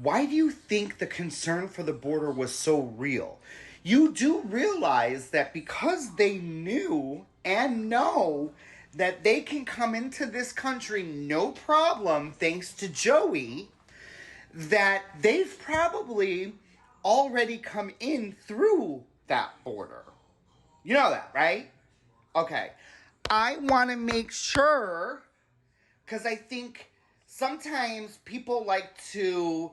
why do you think the concern for the border was so real? You do realize that because they knew and know that they can come into this country no problem thanks to Joey, that they've probably already come in through that border. You know that, right? Okay. I want to make sure, because I think sometimes people like to,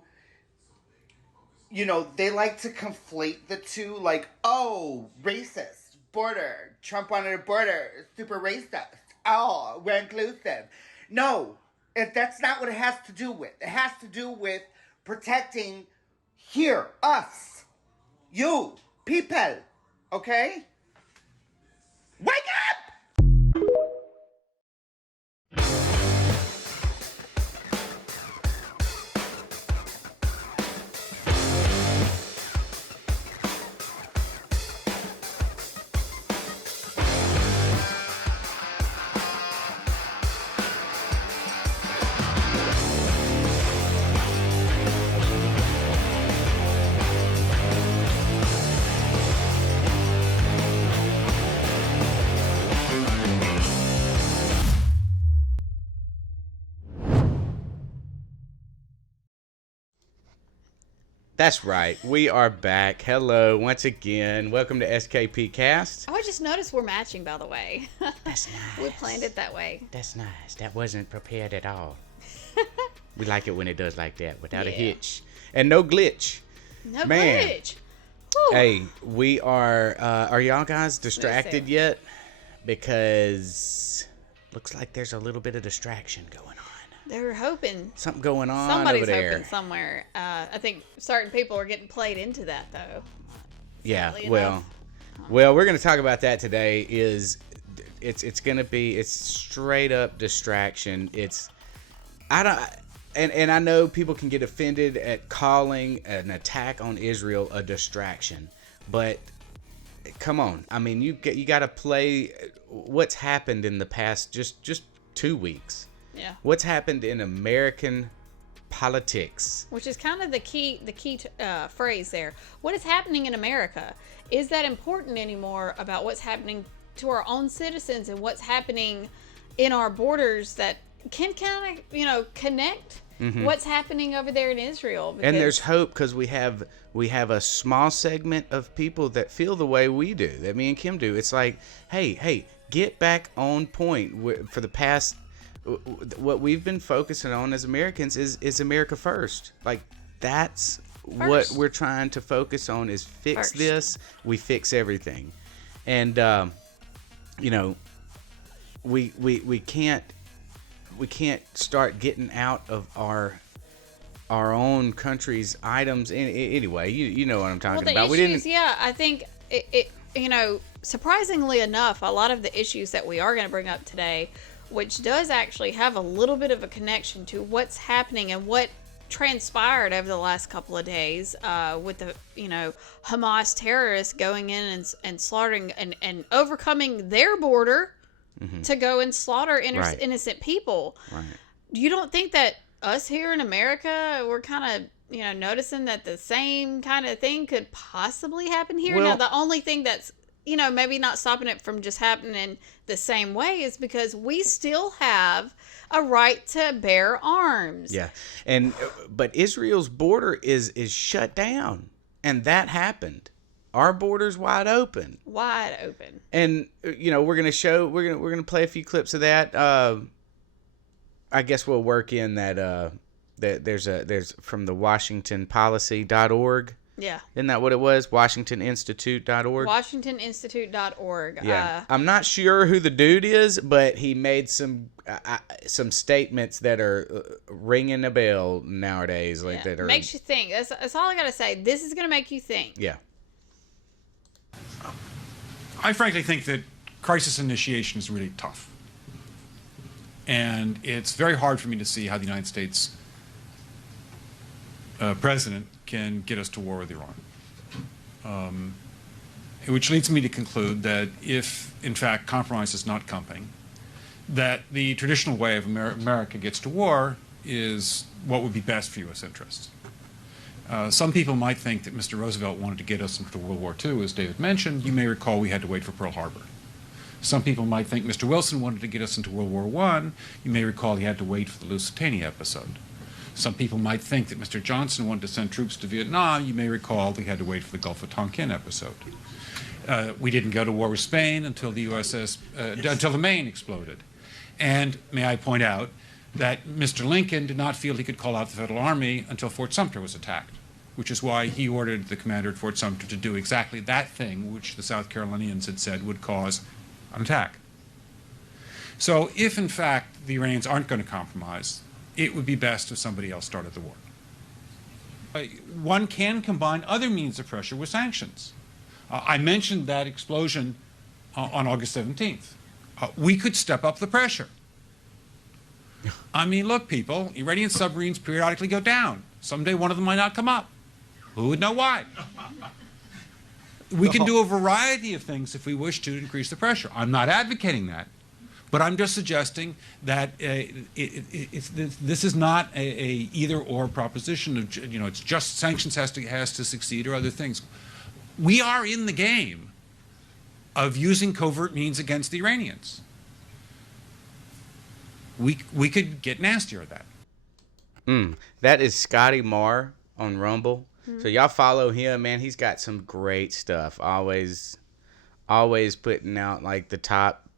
they like to conflate the two, like, oh, racist, border, Trump wanted a border, super racist, oh, we're inclusive. No, that's not what it has to do with. It has to do with protecting here, us, you, people, okay? Wake up! That's right. We are back. Hello, once again. Welcome to SKP Cast. Oh, I just noticed we're matching, by the way. That's nice. We planned it that way. That's nice. That wasn't prepared at all. We like it when it does like that, without a hitch. And no glitch. No Man. glitch. Whew. Hey, we are y'all guys distracted yet? Because looks like there's a little bit of distraction going on. They were hoping. Something going on Somebody's over there. hoping somewhere. I think certain people are getting played into that, though. Yeah, Sadly well, enough. we're going to talk about that today. It's going to be straight up distraction. And I know people can get offended at calling an attack on Israel a distraction, but come on. I mean, you got to play what's happened in the past just 2 weeks. Yeah. What's happened in American politics? Which is kind of the key phrase there. What is happening in America? Is that important anymore about what's happening to our own citizens and what's happening in our borders that can kind of, connect what's happening over there in Israel? And there's hope because we have a small segment of people that feel the way we do, that me and Kim do. It's like, hey, get back on point. For the past, what we've been focusing on as Americans is America first. Like, that's what we're trying to focus on, is fix this. We fix everything. And we can't start getting out of our own country's items anyway. You know what I'm talking about. I think it surprisingly enough, a lot of the issues that we are going to bring up today, which does actually have a little bit of a connection to what's happening and what transpired over the last couple of days with the Hamas terrorists going in and slaughtering and overcoming their border to go and slaughter innocent people. Right. You don't think that us here in America, we're kind of noticing that the same kind of thing could possibly happen here? Well, now, the only thing that's maybe not stopping it from just happening the same way is because we still have a right to bear arms. Yeah. But Israel's border is shut down, and that happened. Our border's wide open. Wide open. And we're gonna play a few clips of that. I guess we'll work in that there's from the WashingtonPolicy.org. Yeah. Isn't that what it was? WashingtonInstitute.org? WashingtonInstitute.org. Yeah. I'm not sure who the dude is, but he made some statements that are ringing a bell nowadays. That are makes you think. That's all I got to say. This is going to make you think. Yeah. I frankly think that crisis initiation is really tough. And it's very hard for me to see how the United States president can get us to war with Iran. Which leads me to conclude that if, in fact, compromise is not coming, that the traditional way of America gets to war is what would be best for U.S. interests. Some people might think that Mr. Roosevelt wanted to get us into World War II, as David mentioned. You may recall we had to wait for Pearl Harbor. Some people might think Mr. Wilson wanted to get us into World War I. You may recall he had to wait for the Lusitania episode. Some people might think that Mr. Johnson wanted to send troops to Vietnam. You may recall he had to wait for the Gulf of Tonkin episode. We didn't go to war with Spain until the until the Maine exploded. And may I point out that Mr. Lincoln did not feel he could call out the Federal Army until Fort Sumter was attacked, which is why he ordered the commander at Fort Sumter to do exactly that thing which the South Carolinians had said would cause an attack. So if, in fact, the Iranians aren't going to compromise, it would be best if somebody else started the war. One can combine other means of pressure with sanctions. I mentioned that explosion on August 17th. We could step up the pressure. I mean, look, people, Iranian submarines periodically go down. Someday one of them might not come up. Who would know why? We can do a variety of things if we wish to increase the pressure. I'm not advocating that, but I'm just suggesting that this is not a either-or proposition. Of, it's just sanctions has to succeed or other things. We are in the game of using covert means against the Iranians. We could get nastier at that. That is Scotty Marr on Rumble. So y'all follow him, man. He's got some great stuff. Always putting out like the top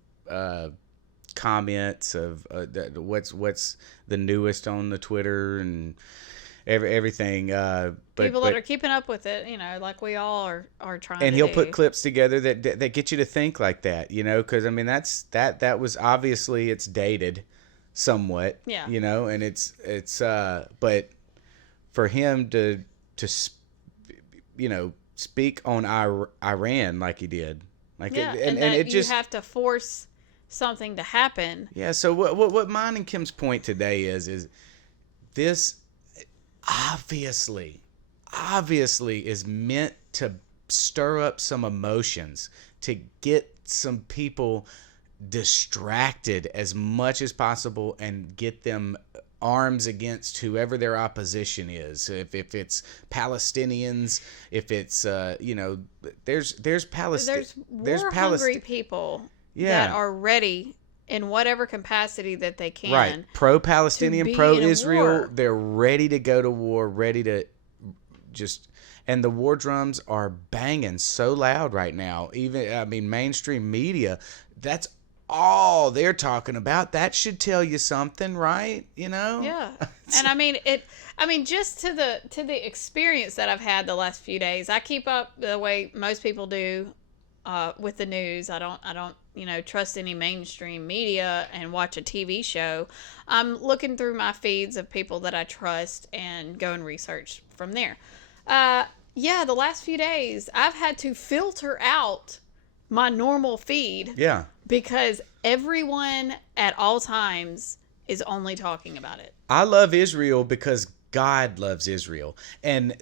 comments of what's the newest on the Twitter and everything. People that are keeping up with it, like we all are trying. And to he'll do. put clips together that get you to think like that, because I mean that was obviously it's dated somewhat, yeah, and it's but for him to speak on Iran like he did, like yeah, and that it just you have to force something to happen. Yeah. So what mine and Kim's point today is this obviously is meant to stir up some emotions, to get some people distracted as much as possible and get them arms against whoever their opposition is. If it's Palestinians, if it's there's war-hungry people that are ready in whatever capacity that they can. Right, pro-Palestinian, pro-Israel, they're ready to go to war, ready to just. And the war drums are banging so loud right now. Even mainstream media, that's all they're talking about. That should tell you something, right? Yeah. And just to the experience that I've had the last few days, I keep up the way most people do with the news. I don't trust any mainstream media and watch a TV show. I'm looking through my feeds of people that I trust and go and research from there. The last few days I've had to filter out my normal feed. Yeah. Because everyone at all times is only talking about it. I love Israel because God loves Israel. And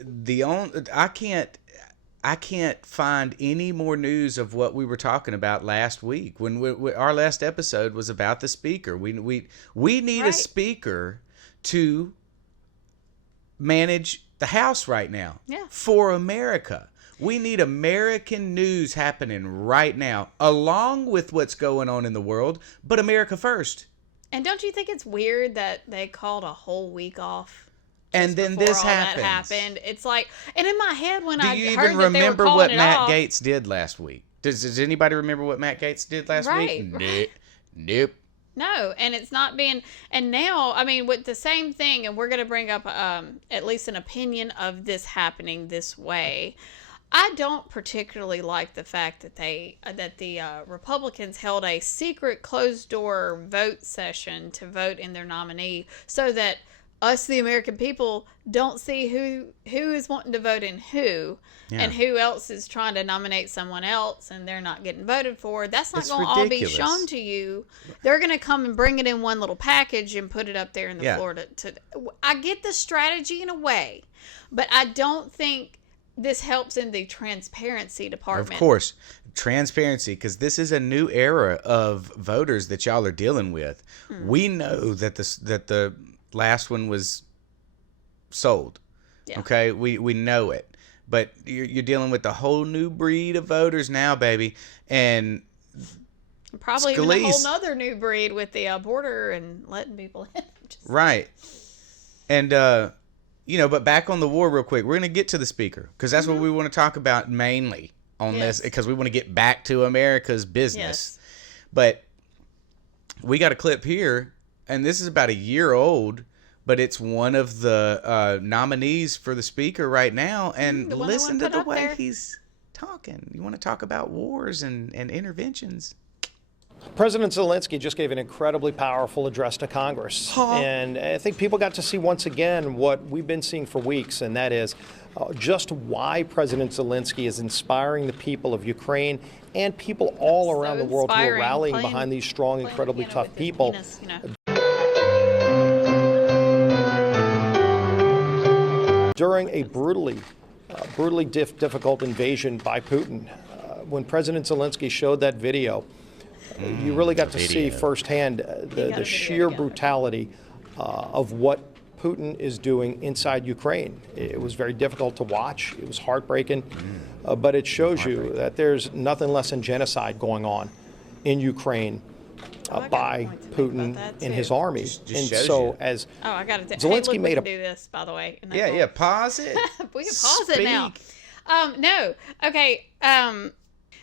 I can't find any more news of what we were talking about last week when our last episode was about the speaker. We need a speaker to manage the House right now. Yeah. For America. We need American news happening right now, along with what's going on in the world, but America first. And don't you think it's weird that they called a whole week off? And then this happens. That happened. It's like, and in my head when I heard that they were calling it off. Do you even remember what Matt Gaetz did last week? Does anybody remember what Matt Gaetz did last week? Right. Nope. No, and it's not being, and now, with the same thing, and we're going to bring up at least an opinion of this happening this way. I don't particularly like the fact that the Republicans held a secret closed-door vote session to vote in their nominee so that us, the American people, don't see who is wanting to vote in who, and who else is trying to nominate someone else and they're not getting voted for. That's not going to all be shown to you. They're going to come and bring it in one little package and put it up there in the floor. I get the strategy in a way, but I don't think this helps in the transparency department. Of course, transparency, because this is a new era of voters that y'all are dealing with. We know that the last one was sold. Yeah. Okay, we know it, but you're dealing with a whole new breed of voters now, baby, and Probably even a whole Scalise, nother new breed with the border and letting people in. right? And but back on the war real quick. We're gonna get to the speaker because that's what we want to talk about mainly on this, because we want to get back to America's business. Yes. But we got a clip here, and this is about a year old, but it's one of the nominees for the speaker right now. And listen to the way he's talking. You want to talk about wars and interventions? President Zelensky just gave an incredibly powerful address to Congress. And I think people got to see once again what we've been seeing for weeks, and that is just why President Zelensky is inspiring the people of Ukraine and people all around the world who are rallying behind these strong, incredibly tough people. During a brutally difficult invasion by Putin, when President Zelensky showed that video, you really got to see firsthand the sheer brutality of what Putin is doing inside Ukraine. It was very difficult to watch. It was heartbreaking, but it shows you that there's nothing less than genocide going on in Ukraine by Putin and his army. And so as Zelensky made a... do this, by the way. Yeah, pause it. We can pause it now. No. Okay.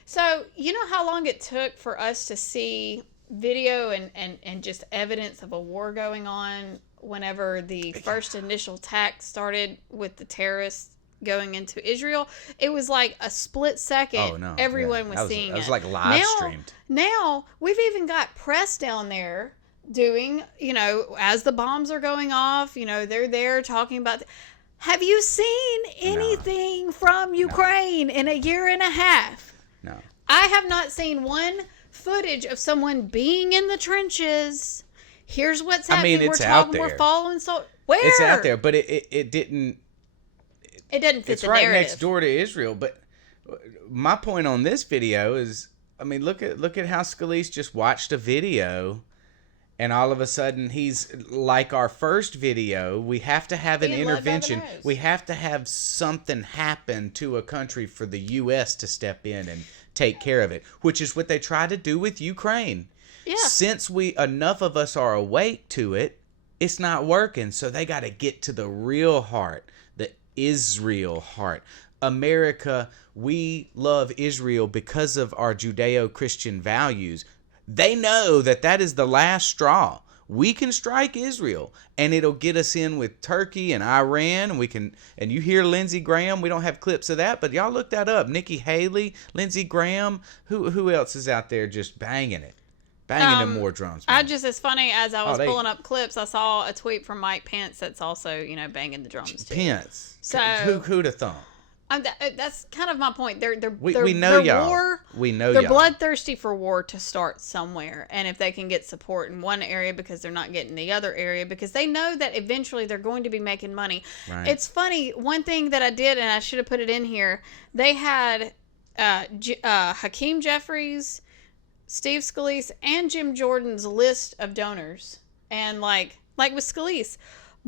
So, you know how long it took for us to see video and just evidence of a war going on whenever the first initial attack started with the terrorists going into Israel? It was like a split second. Oh, no. Everyone was seeing it. It was like live streamed. Now, we've even got press down there doing, as the bombs are going off, they're there talking about... Have you seen anything from Ukraine in a year and a half? No. I have not seen one footage of someone being in the trenches. Here's what's happening. I mean, it's out there. We're following. So where? It's out there, but it didn't. It doesn't fit it's the right narrative. next door to Israel. But my point on this video is, I mean, look at how Scalise just watched a video, and all of a sudden he's like our first video. We have to have an intervention. We have to have something happen to a country for the U.S. to step in and take care of it, which is what they try to do with Ukraine. Yeah. Since enough of us are awake to it, it's not working. So they got to get to the real heart, the Israel heart. America, we love Israel because of our Judeo-Christian values. They know that is the last straw. We can strike Israel, and it'll get us in with Turkey and Iran. And you hear Lindsey Graham. We don't have clips of that, but y'all look that up. Nikki Haley, Lindsey Graham. Who else is out there just banging it? Banging them war drums. As funny as I was pulling up clips, I saw a tweet from Mike Pence that's also, banging the drums too. Pence. So who'd have thought? That's kind of my point. We know y'all. War, we know they're y'all. bloodthirsty for war to start somewhere, and if they can get support in one area because they're not getting the other area, because they know that eventually they're going to be making money. Right. It's funny. One thing that I did, and I should have put it in here. They had Hakeem Jeffries, Steve Scalise, and Jim Jordan's list of donors, and like with Scalise,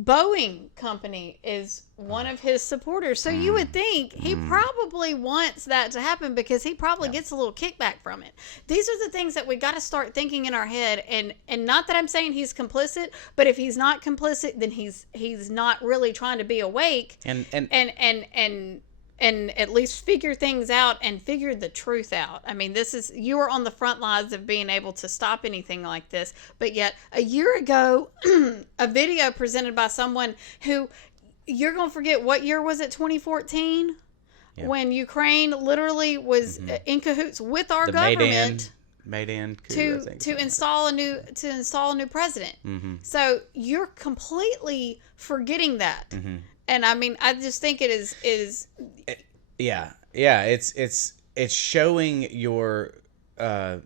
Boeing Company is one of his supporters. So you would think he probably wants that to happen because he probably gets a little kickback from it. These are the things that we got to start thinking in our head. And not that I'm saying he's complicit, but if he's not complicit, then he's not really trying to be awake and at least figure things out and figure the truth out. I mean, you are on the front lines of being able to stop anything like this. But yet, a year ago, a video presented by someone who, you're going to forget, what year was it, 2014? Yeah. When Ukraine literally was in cahoots with our government. Maidan coup, to install a new president. Mm-hmm. So you're completely forgetting that. Mm-hmm. And I mean, I just think it is. Yeah. It's showing your not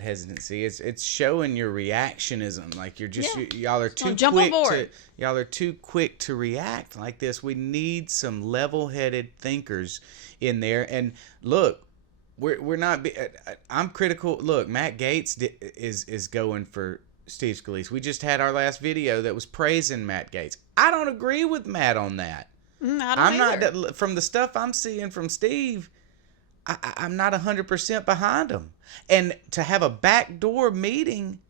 hesitancy. It's showing your reactionism. Like you're just y'all are too quick to react like this. We need some level-headed thinkers in there. And look, we're not. I'm critical. Look, Matt Gaetz is going for Steve Scalise. We just had our last video that was praising Matt Gaetz. I don't agree with Matt on that. I don't either. From the stuff I'm seeing from Steve, I'm not 100% behind him. And to have a backdoor meeting,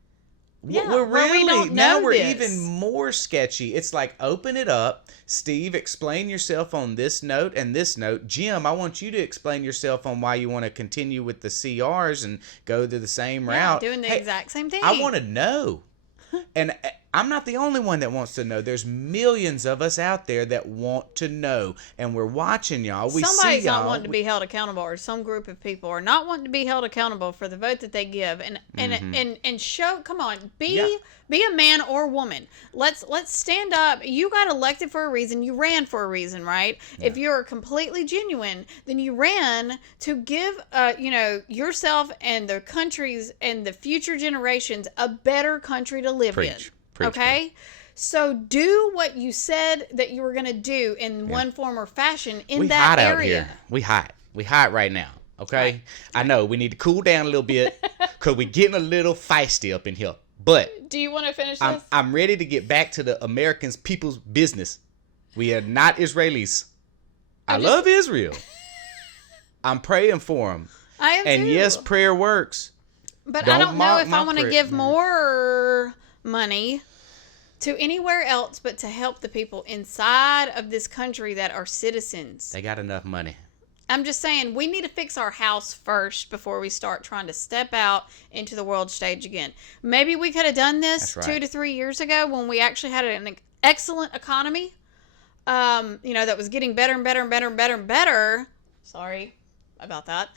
we're really, now we're even more sketchy. It's like, open it up. Steve, explain yourself on this note and this note. Jim, I want you to explain yourself on why you want to continue with the CRs and go to the same route. Doing the exact same thing. I want to know. And I'm not the only one that wants to know. There's millions of us out there that want to know, and we're watching y'all. Somebody's not wanting to be held accountable, or some group of people are not wanting to be held accountable for the vote that they give, and show. Come on, be a man or woman. Let's stand up. You got elected for a reason. You ran for a reason, right? Yeah. If you're completely genuine, then you ran to give yourself and the countries and the future generations a better country to live in. Okay? So do what you said that you were going to do in one form or fashion in that area. Out here. We hot right now. Okay? Right. I know we need to cool down a little bit because we're getting a little feisty up in here. But do you want to finish this? I'm ready to get back to the Americans' people's business. We are not Israelis. I love Israel. I'm praying for them. I am and too. Yes, prayer works. But I don't know if I want to give more money to anywhere else but to help the people inside of this country that are citizens. They got enough money. I'm just saying, we need to fix our house first before we start trying to step out into the world stage again. Maybe we could have done this 2 to 3 years ago when we actually had an excellent economy, that was getting better and better and better and better and better. Sorry about that.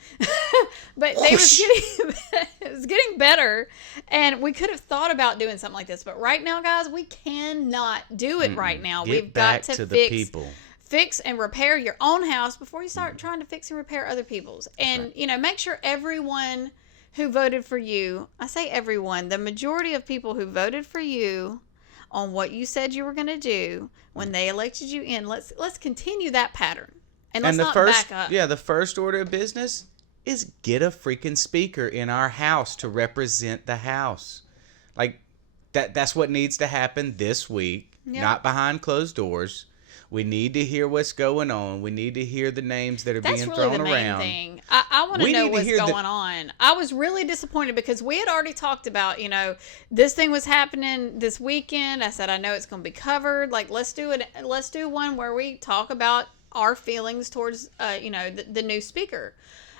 But it was getting better, and we could have thought about doing something like this. But right now, guys, we cannot do it right now. We've got to fix and repair your own house before you start trying to fix and repair other people's. And, make sure everyone who voted for you, I say everyone, the majority of people who voted for you on what you said you were going to do when they elected you in, let's continue that pattern. And let's not back up. Yeah, the first order of business is get a freaking speaker in our house to represent the house. Like, that's what needs to happen this week, not behind closed doors. We need to hear what's going on. We need to hear the names that are being thrown around. That's really the main thing. I want to know what's going on. I was really disappointed because we had already talked about, this thing was happening this weekend. I said, I know it's going to be covered. Like, let's do one where we talk about our feelings towards, the new speaker.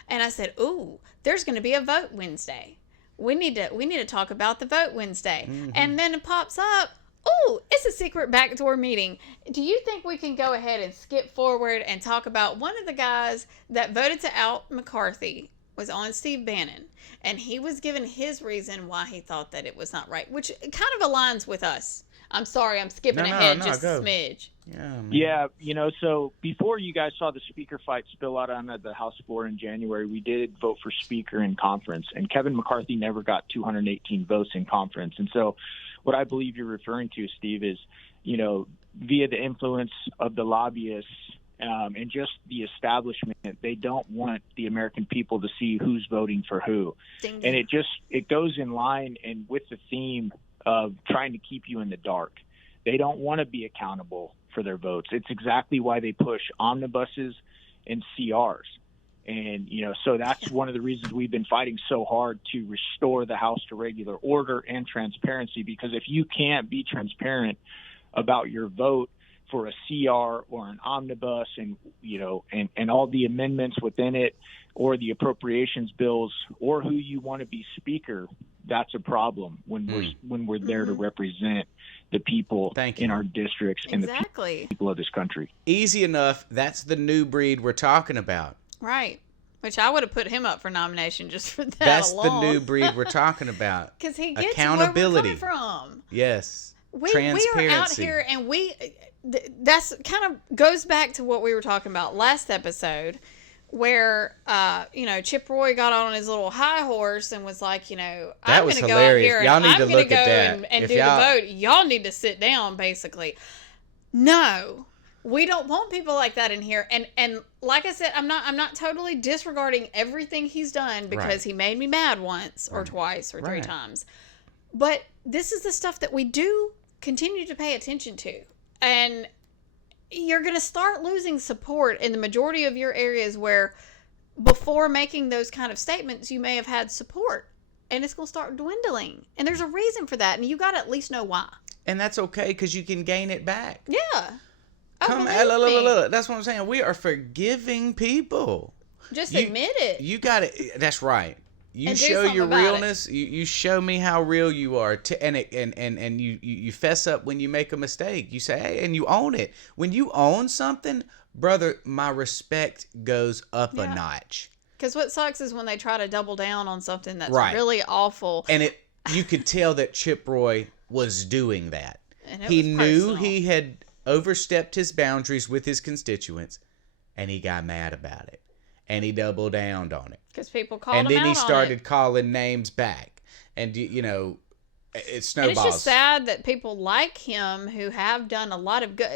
And I said, ooh, there's going to be a vote Wednesday. We need to talk about the vote Wednesday. Mm-hmm. And then it pops up, oh, it's a secret backdoor meeting. Do you think we can go ahead and skip forward and talk about one of the guys that voted to out McCarthy was on Steve Bannon, and he was given his reason why he thought that it was not right, which kind of aligns with us. I'm sorry, I'm skipping ahead just a smidge. Yeah, so before you guys saw the speaker fight spill out on the House floor in January, we did vote for speaker in conference, and Kevin McCarthy never got 218 votes in conference. And so what I believe you're referring to, Steve, is, via the influence of the lobbyists and just the establishment, they don't want the American people to see who's voting for who. Ding, ding. And it goes in line and with the theme of trying to keep you in the dark. They don't want to be accountable for their votes. It's exactly why they push omnibuses and CRs. And, so that's one of the reasons we've been fighting so hard to restore the House to regular order and transparency, because if you can't be transparent about your vote for a CR or an omnibus and, and all the amendments within it or the appropriations bills or who you want to be speaker, that's a problem when we're there to represent the people in our districts and the people of this country. Easy enough. That's the new breed we're talking about. Right. Which I would have put him up for nomination just for that That's alone. the new breed we're talking about. Because he gets accountability. Where we're coming from. Yes. Transparency. We are out here, and that's kind of goes back to what we were talking about last episode, where Chip Roy got on his little high horse and was like, I'm going to go out here and I'm going to go and do the vote. Y'all need to sit down, basically. No. We don't want people like that in here. And like I said, I'm not totally disregarding everything he's done because he made me mad once or twice or 3 times. But this is the stuff that we do continue to pay attention to. And you're going to start losing support in the majority of your areas where before making those kind of statements, you may have had support. And it's going to start dwindling. And there's a reason for that. And you got to at least know why. And that's okay, because you can gain it back. Yeah. Come on, look. That's what I'm saying. We are forgiving people. Just admit it. You got it. That's right. You And do show something your about realness. You show me how real you are. And you fess up when you make a mistake. You say, hey, and you own it. When you own something, brother, my respect goes up a notch. Because what sucks is when they try to double down on something that's Right. really awful. And you could tell that Chip Roy was doing that. And it He was knew personal. he had overstepped his boundaries with his constituents, and he got mad about it. And he doubled down on it. Because people called And him then out he started on it. calling names back. And, it And snowballs. it's just sad that people like him who have done a lot of good.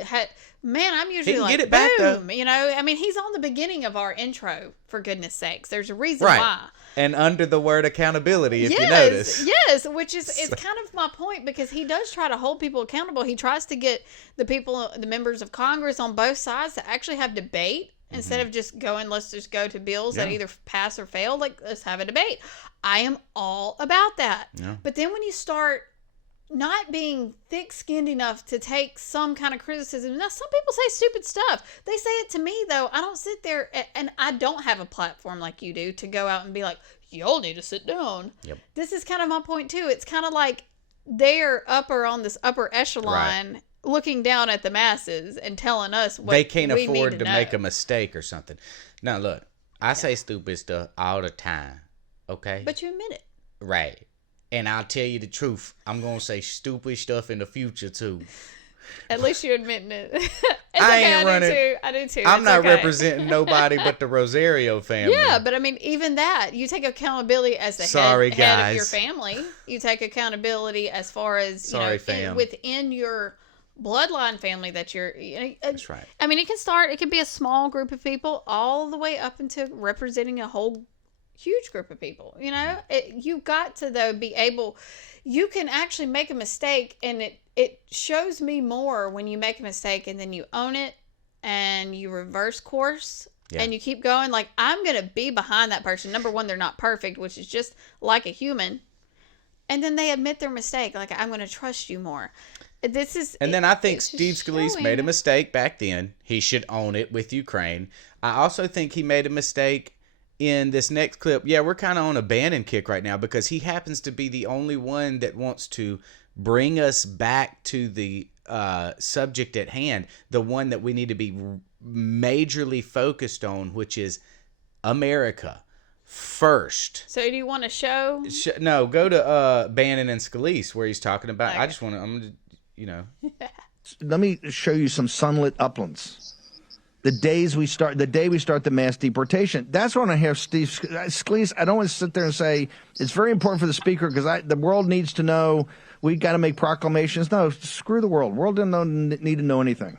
Man, I'm usually can like, get it back, though. boom. I mean, he's on the beginning of our intro, for goodness sakes. There's a reason Right. why. And under the word accountability, if you notice. Yes, which is it's kind of my point, because he does try to hold people accountable. He tries to get the members of Congress on both sides to actually have debate instead of just going, let's just go to bills that either pass or fail. Like, let's have a debate. I am all about that. Yeah. But then when you start not being thick-skinned enough to take some kind of criticism. Now, some people say stupid stuff. They say it to me, though. I don't sit there, and I don't have a platform like you do to go out and be like, y'all need to sit down. Yep. This is kind of my point, too. It's kind of like they're on this upper echelon looking down at the masses and telling us what They can't we afford need to know. make a mistake or something. Now, look, I say stupid stuff all the time, okay? But you admit it. Right. And I'll tell you the truth. I'm going to say stupid stuff in the future, too. At least you're admitting it. It's I okay, ain't I running. do too. I do too. I'm It's not okay. representing nobody but the Rosario family. Yeah, but I mean, even that, you take accountability as the Sorry, head of your guys. family. You take accountability as far as, Sorry, fam. within your bloodline family that you're, That's right. I mean, it can be a small group of people all the way up into representing a whole huge group of people. You got to, though, be able, you can actually make a mistake, and it shows me more when you make a mistake and then you own it and you reverse course and you keep going. Like, I'm going to be behind that person. Number one, they're not perfect, which is just like a human. And then they admit their mistake. Like, I'm going to trust you more. And then I think it's just Steve Scalise showing- made a mistake back then. He should own it with Ukraine. I also think he made a mistake in this next clip. Yeah, we're kind of on a Bannon kick right now because he happens to be the only one that wants to bring us back to the subject at hand, the one that we need to be majorly focused on, which is America first. So do you want to show? No, go to Bannon and Scalise where he's talking about. Okay. I just want to, Let me show you some sunlit uplands. The day we start the mass deportation. That's when I have Steve Scalise. I don't want to sit there and say it's very important for the speaker because the world needs to know. We got to make proclamations. No, screw the world. The world doesn't need to know anything.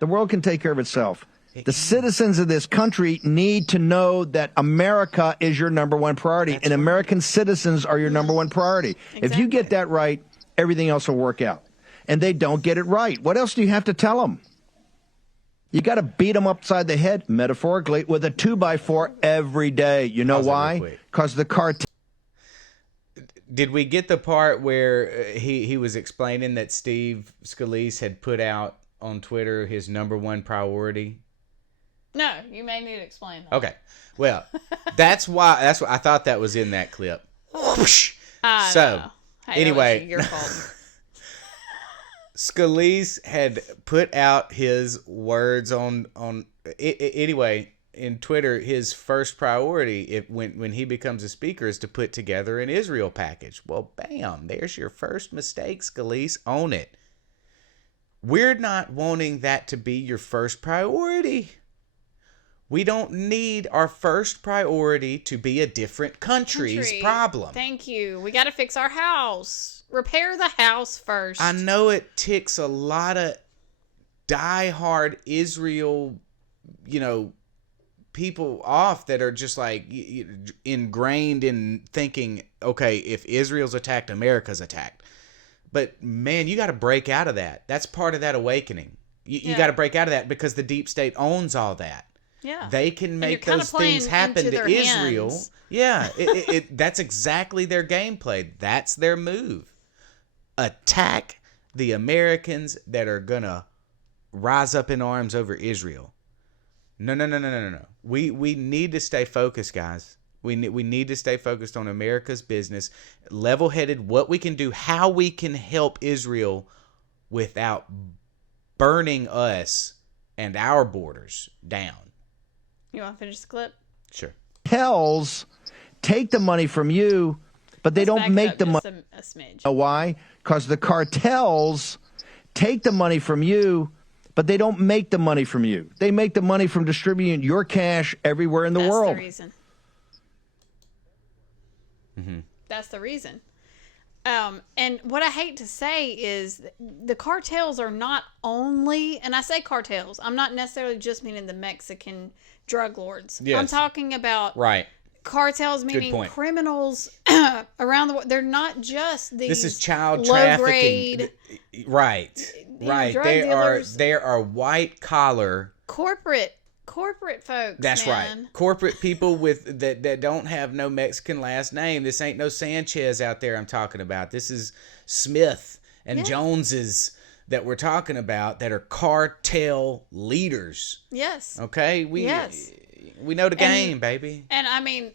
The world can take care of itself. The citizens of this country need to know that America is your number one priority, and American citizens are your number one priority. If you get that right, everything else will work out. And they don't get it right. What else do you have to tell them? You got to beat them upside the head, metaphorically, with a 2x4 every day. You know why? Because the cartel. Did we get the part where he was explaining that Steve Scalise had put out on Twitter his number one priority? No, you may need to explain that. Okay. Well, that's why I thought that was in that clip. I So, know. Hey, anyway. that was your fault. Scalise had put out his words on anyway in Twitter. His first priority, when he becomes a speaker, is to put together an Israel package. Well, bam, there's your first mistake, Scalise. Own it. We're not wanting that to be your first priority. We don't need our first priority to be a different country's problem. Thank you. We got to fix our house. Repair the house first. I know it ticks a lot of diehard Israel, people off that are just like ingrained in thinking, okay, if Israel's attacked, America's attacked. But man, you got to break out of that. That's part of that awakening. You got to break out of that because the deep state owns all that. Yeah. They can make those things happen to Israel. Hands. Yeah. That's exactly their gameplay. That's their move. Attack the Americans that are going to rise up in arms over Israel. No. We need to stay focused, guys. We need to stay focused on America's business, level-headed, what we can do, how we can help Israel without burning us and our borders down. You want to finish the clip? Sure. Cartels take the money from you, but they don't make the money. A smidge. Know why? Because the cartels take the money from you, but they don't make the money from you. They make the money from distributing your cash everywhere in the world. That's the reason. Mm-hmm. That's the reason. And what I hate to say is the cartels are not only, and I say cartels, I'm not necessarily just meaning the Mexican drug lords. Yes. I'm talking about Right. cartels, meaning point. criminals around the world. They're not just these This is child low trafficking. grade, Right. Right. drug They dealers. are white collar. corporate folks. That's man. right. Corporate people with that don't have no Mexican last name. This ain't no Sanchez out there I'm talking about. This is Smith and Joneses that we're talking about that are cartel leaders. Yes. Okay? We know the game, baby. And I mean,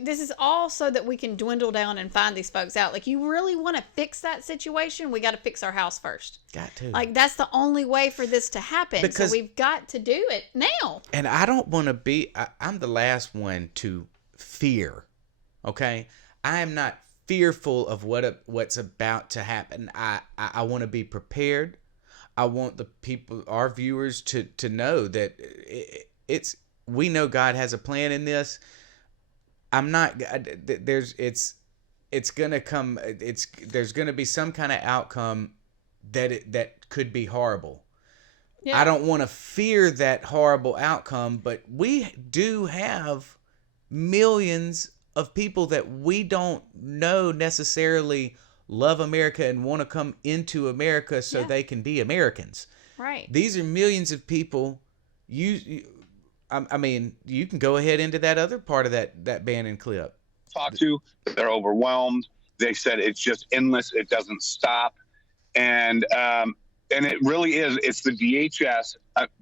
this is all so that we can dwindle down and find these folks out. Like, you really want to fix that situation, we got to fix our house first. Got to. Like, that's the only way for this to happen. Because- so we've got to do it now. And I don't want to be, I'm the last one to fear, okay? I am not fearful of what's about to happen. I want to be prepared. I want the people, our viewers, to know that we know God has a plan in this. It's gonna come. There's gonna be some kind of outcome that could be horrible. Yeah. I don't want to fear that horrible outcome, but we do have millions of people that we don't know necessarily love America and want to come into America so they can be Americans. Right. These are millions of people. I mean, you can go ahead into that other part of that Bannon clip. Talk to, they're overwhelmed. They said it's just endless. It doesn't stop. And it really is. It's the DHS,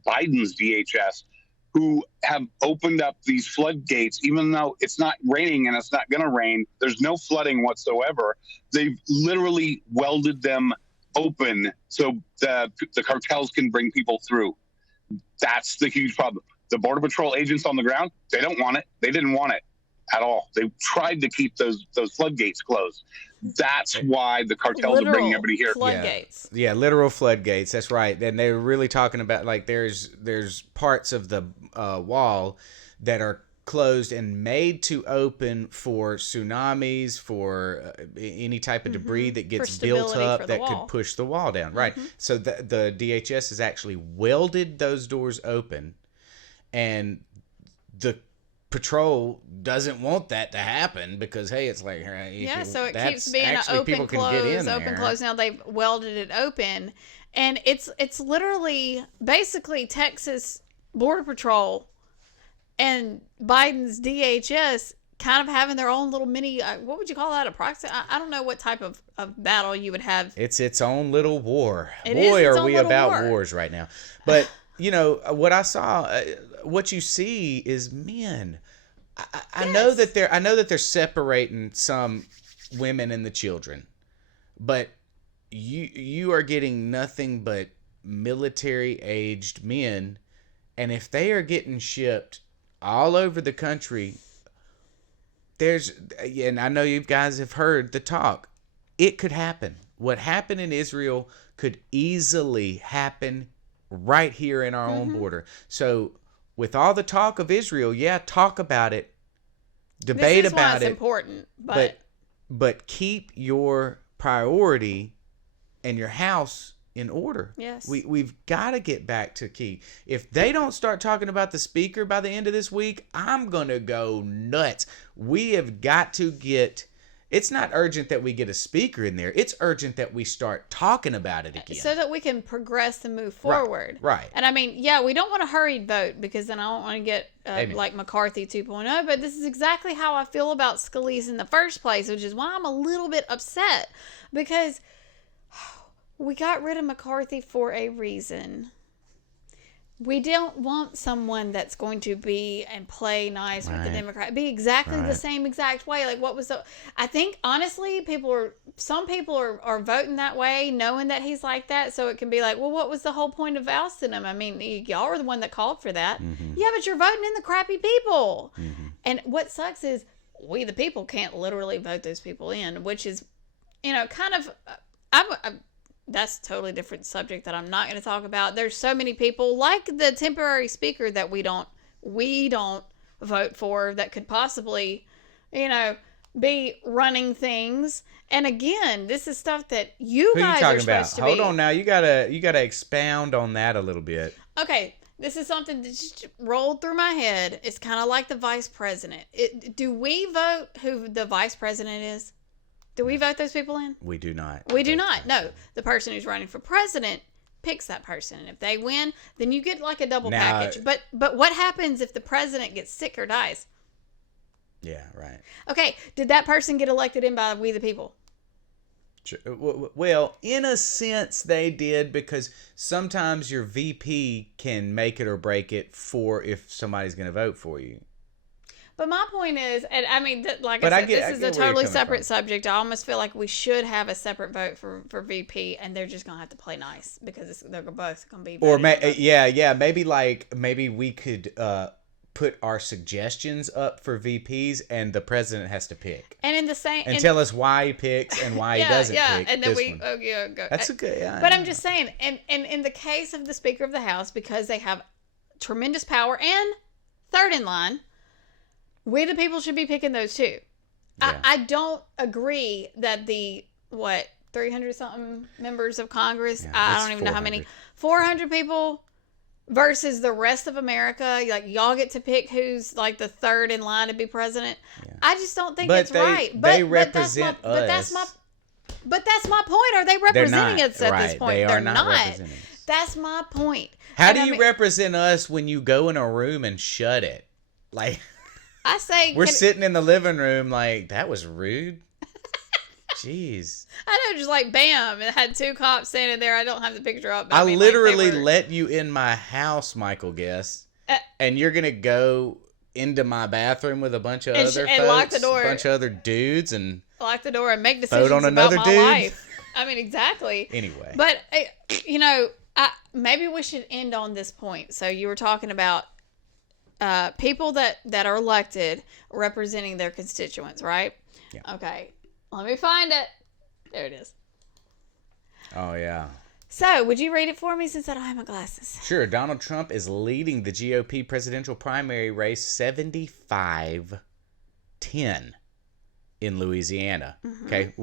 Biden's DHS, who have opened up these floodgates, even though it's not raining and it's not going to rain. There's no flooding whatsoever. They've literally welded them open so the cartels can bring people through. That's the huge problem. The Border Patrol agents on the ground, they don't want it. They didn't want it at all. They tried to keep those floodgates closed. That's why the cartels are bringing everybody here. Floodgates. Yeah, literal floodgates. That's right. And they're really talking about, like, there's parts of the wall that are closed and made to open for tsunamis, for any type of debris that gets built up that could push the wall down. Right. So the DHS has actually welded those doors open, and the patrol doesn't want that to happen because, hey, it's like, so it keeps being an open close. Now they've welded it open, and it's literally basically Texas Border Patrol and Biden's DHS kind of having their own little mini, what would you call that, a proxy? I don't know what type of battle you would have. It's its own little war. Boy, are we about wars right now. But you know what I saw, what you see is men. I know that they're separating some women and the children, but you are getting nothing but military aged men, and if they are getting shipped all over the country, and I know you guys have heard the talk, it could happen. What happened in Israel could easily happen right here in our own border. So with all the talk of Israel, talk about it, debate about it. This is why it's important, but keep your priority and your house in order. Yes. We've got to get back to key. If they don't start talking about the speaker by the end of this week, I'm going to go nuts. We have got to get... It's not urgent that we get a speaker in there. It's urgent that we start talking about it again. So that we can progress and move forward. Right. And I mean, yeah, we don't want a hurried vote because then I don't want to get like McCarthy 2.0. But this is exactly how I feel about Scalise in the first place, which is why I'm a little bit upset. Because we got rid of McCarthy for a reason. We don't want someone that's going to be and play nice with the Democrat. Be exactly the same exact way. Like, what was the... I think, honestly, some people are voting that way, knowing that he's like that, so it can be like, well, what was the whole point of ousting him? I mean, y'all are the one that called for that. Mm-hmm. Yeah, but you're voting in the crappy people. Mm-hmm. And what sucks is we, the people, can't literally vote those people in, which is, kind of... That's a totally different subject that I'm not going to talk about. There's so many people like the temporary speaker that we don't vote for that could possibly, be running things. And again, this is stuff that you guys are supposed to be. Hold on now. You gotta expound on that a little bit. Okay. This is something that just rolled through my head. It's kind of like the vice president. Do we vote who the vice president is? Do we vote those people in? We do not. We do not. No. The person who's running for president picks that person. And if they win, then you get like a double package. But what happens if the president gets sick or dies? Yeah, right. Okay. Did that person get elected in by we the people? Well, in a sense they did, because sometimes your VP can make it or break it for if somebody's going to vote for you. But my point is, and I mean, like I said, this is a totally separate subject. I almost feel like we should have a separate vote for VP, and they're just going to have to play nice because they're both going to be. Or maybe we could put our suggestions up for VPs, and the president has to pick. And in the same, and tell us why he picks and why he doesn't pick. And then go. That's a good. Yeah, but I'm just saying, and in the case of the Speaker of the House, because they have tremendous power and third in line. We the people should be picking those too. Yeah. I don't agree that the 300 something members of Congress. Yeah, I don't even know how many. 400 people versus the rest of America. Like, y'all get to pick who's like the third in line to be president. Yeah. I just don't think it's right. But they represent us. But that's my point. Are they representing us at this point? They're not. Representing us. That's my point. How do you represent us when you go in a room and shut it? Like. I say we're sitting in the living room like, that was rude. Jeez. I know, just like bam, it had two cops standing there. I don't have the picture up. But I literally let you in my house, Michael Guess, and you're gonna go into my bathroom with a bunch of other folks, lock the door, a bunch of other dudes, and lock the door and make decisions on about my life. I mean, exactly. Anyway, but maybe we should end on this point. So you were talking about. People that are elected representing their constituents, right? Yeah. Okay. Let me find it. There it is. Oh, yeah. So, would you read it for me since I don't have my glasses? Sure. Donald Trump is leading the GOP presidential primary race 75-10 in Louisiana. Mm-hmm. Okay.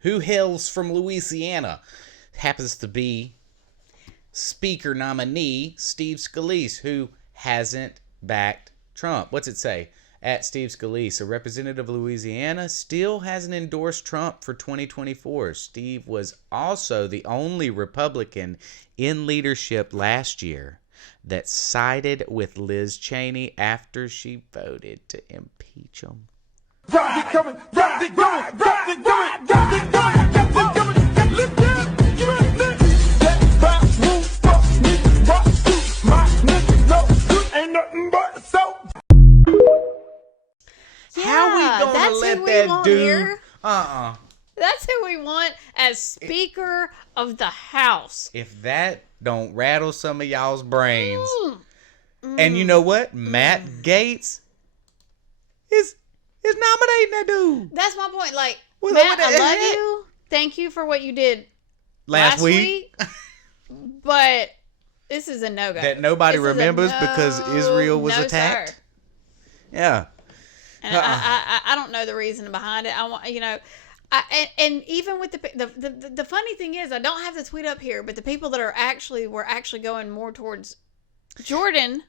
Who hails from Louisiana? Happens to be Speaker nominee Steve Scalise, who hasn't backed Trump. What's it say? At Steve Scalise, a representative of Louisiana, still hasn't endorsed Trump for 2024. Steve was also the only Republican in leadership last year that sided with Liz Cheney after she voted to impeach him. How we gonna let that dude? That's who we want as Speaker of the House. If that don't rattle some of y'all's brains, and you know what, Matt Gaetz is nominating that dude. That's my point. Like, Matt, I love you. Thank you for what you did last week. But this is a no-go. That nobody remembers because Isreal was attacked. Sir. Yeah. And I don't know the reason behind it. I want, And even with the funny thing is, I don't have the tweet up here, but the people that were actually going more towards Jordan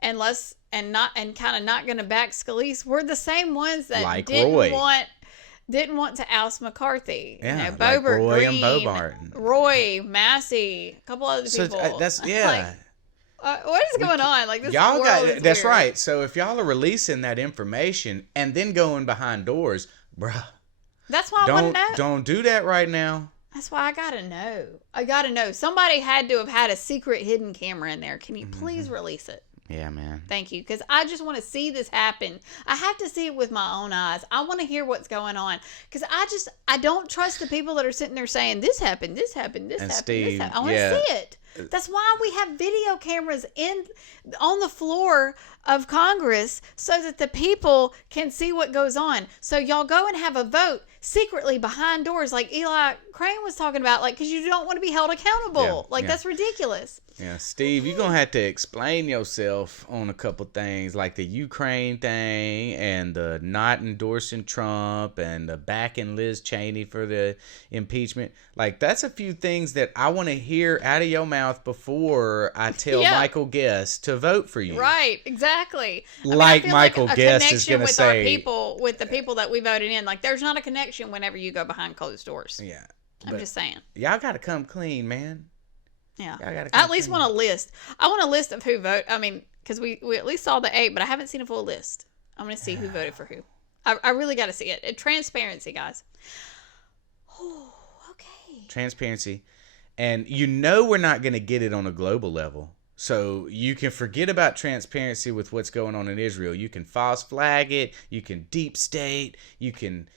and less and kind of not going to back Scalise were the same ones that Like didn't Roy. want to oust McCarthy. Yeah, you know, like Boebert, Roy and Green, Bobart. Massey, Massey, a couple other So people. that's What is going on? Like this y'all world got is that's weird. right. So if y'all are releasing that information and then going behind doors, bruh, That's why I want to know. don't do that right now. That's why I gotta know. I gotta know. Somebody had to have had a secret hidden camera in there. Can you please release it? Yeah, man. Thank you. Because I just want to see this happen. I have to see it with my own eyes. I want to hear what's going on. Because I don't trust the people that are sitting there saying, this happened, this happened, this And happened, Steve, this happened. I want to yeah. see it. That's why we have video cameras on the floor of Congress so that the people can see what goes on. So y'all go and have a vote secretly behind doors like Eli Crane was talking about, like, because you don't want to be held accountable. Yeah, That's ridiculous. Yeah, Steve, you're going to have to explain yourself on a couple things like the Ukraine thing and the not endorsing Trump and the backing Liz Cheney for the impeachment. Like, that's a few things that I want to hear out of your mouth before I tell Michael Guest to vote for you. Right, exactly. Like I feel Michael like a Guest is connection going to with say. our people, with the people that we voted in. Like, there's not a connection whenever you go behind closed doors. Yeah. I'm just saying. Y'all got to come clean, man. Yeah. Y'all gotta I come at least clean. want a list. I want a list of who vote. I mean, because we at least saw the 8, but I haven't seen a full list. I'm going to see who voted for who. I really got to see it. Transparency, guys. Oh, okay. Transparency. And you know we're not going to get it on a global level. So you can forget about transparency with what's going on in Israel. You can false flag it. You can deep state. You can...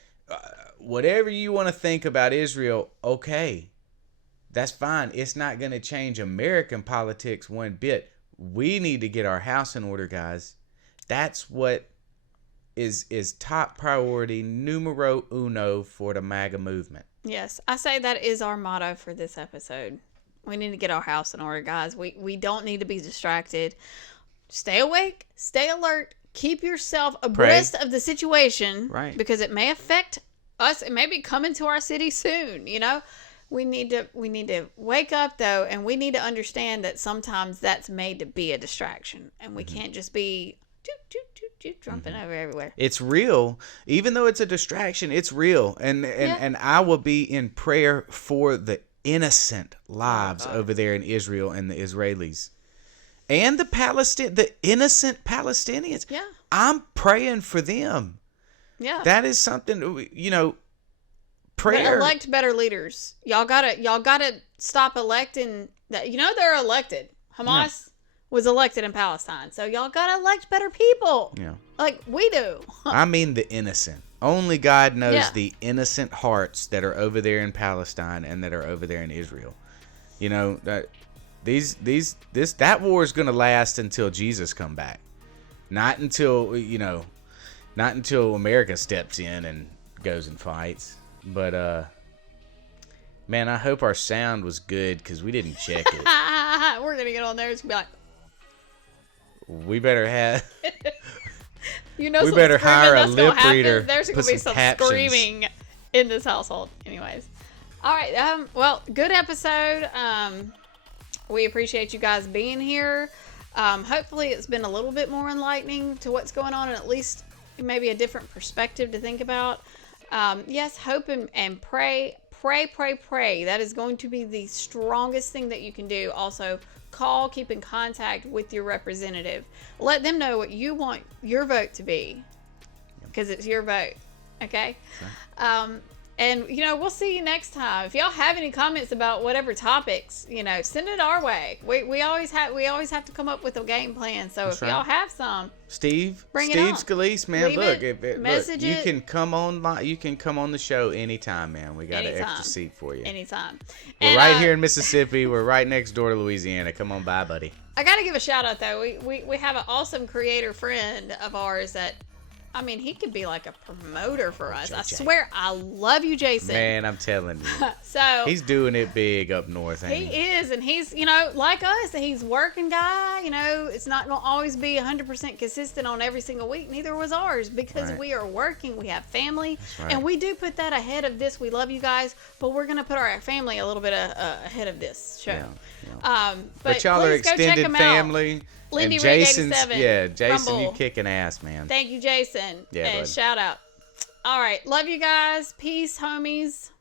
whatever you want to think about Israel, okay. That's fine. It's not going to change American politics one bit. We need to get our house in order, guys. That's what is top priority, numero uno for the MAGA movement. Yes, I say that is our motto for this episode. We need to get our house in order, guys. We don't need to be distracted. Stay awake, stay alert, keep yourself abreast of the situation. Right. Because it may affect us. It may be coming to our city soon, you know? We need to wake up, though, and we need to understand that sometimes that's made to be a distraction. And we can't just be jumping over everywhere. It's real. Even though it's a distraction, it's real. And I will be in prayer for the innocent lives over there in Israel and the Israelis. And the innocent Palestinians. Yeah. I'm praying for them. Yeah. That is something, prayer. But elect better leaders. Y'all gotta stop electing that. You know they're elected. Hamas was elected in Palestine. So y'all gotta elect better people. Yeah. Like we do. I mean the innocent. Only God knows the innocent hearts that are over there in Palestine and that are over there in Israel. You know, that that war is going to last until Jesus come back. Not until America steps in and goes and fights. But man, I hope our sound was good cuz we didn't check it. We're going to get on there and be like, we better have we some better screaming hire a that's gonna lip happen. reader, There's going put to be some some captions. screaming in this household. Anyways. All right. Well, good episode. We appreciate you guys being here. Hopefully it's been a little bit more enlightening to what's going on and at least maybe a different perspective to think about. Yes, hope and pray. Pray. That is going to be the strongest thing that you can do. Also, keep in contact with your representative. Let them know what you want your vote to be because it's your vote. Okay? Okay. And, we'll see you next time. If y'all have any comments about whatever topics, send it our way. We always have to come up with a game plan. So That's if right. y'all have some, Steve Bring it on. Scalise, man, Leave look, it, look, message you it. can come on. You can come on the show anytime, man. We got an Anytime. extra seat for you. anytime. We're And, right here in Mississippi. We're right next door to Louisiana. Come on by, buddy. I got to give a shout out, though. We have an awesome creator friend of ours that I mean, he could be like a promoter for us. I JJ. swear, I love you, Jason. Man, I'm telling you. So He's doing it big up north, ain't he he? is, and he's, you know, like us, he's working guy. You know, it's not going to always be 100% consistent on every single week. Neither was ours because Right. we are working. We have family, right. and we do put that ahead of this. We love you guys, but we're going to put our family a little bit ahead of this show. Yeah. But y'all are please go check extended him family. out. Lindy And Rig Jason's, 87, yeah, Jason, you Rumble. kicking ass, man. Thank you, Jason. Yeah, and bud. shout out. All right. Love you guys. Peace, homies.